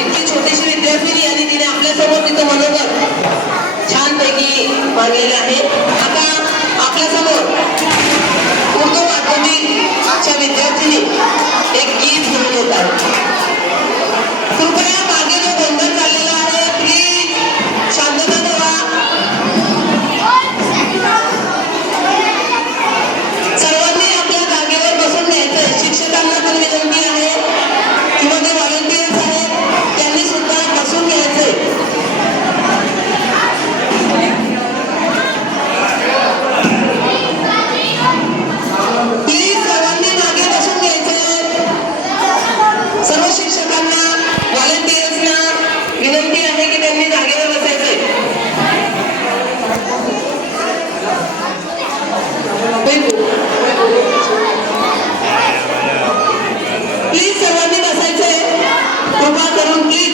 इतकी छोटीशी विद्यार्थिनी आणि तिने आपल्यासमोर तिचं मनोगत छानपैकी मांडलेले आहे. आता आपल्यासमोर उर्दू माध्यमिकच्या विद्यार्थिनी एक गीत घेऊन येतात. कृपया मागे जो गोंधळ चाललेला आहे प्लीज शांतता ठेवा. सर्वांनी आपल्या जागेवर बसून घ्यायचंय. शिक्षकांना पण विनंती आहे किंवा जे व्हॉलंटियर्स आहेत त्यांनी सुद्धा बसून घ्यायचंय. प्लीज सर्वांनी मागे बसून घ्यायचंय. सर्व शिक्षकांना व्हॉलंटियर्सना विनंती आहे की त्यांनी जागेवर बसायचंय. प्लीज सर्वांनी बसायचंय. कृपा करून प्लीज